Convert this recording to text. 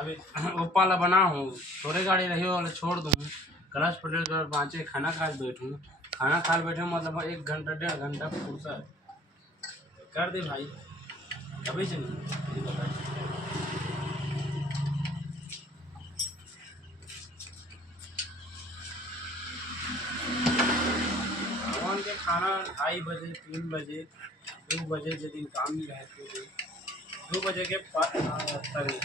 अभी ओपाला बना हूँ, थोड़े गाड़ी रही वाले छोड़ दूँ, क्लच पेडल कर पाँचे खाना खा बैठूँ, खाना खा बैठे मतलब 1 घंटा 1.5 घंटा फुर्सत कर दे भाई, कभी से नहीं भगवान के खाना 2:30 बजे 3 बजे 2 बजे जिस दिन काम नहीं रहते 2 बजे के पास तभी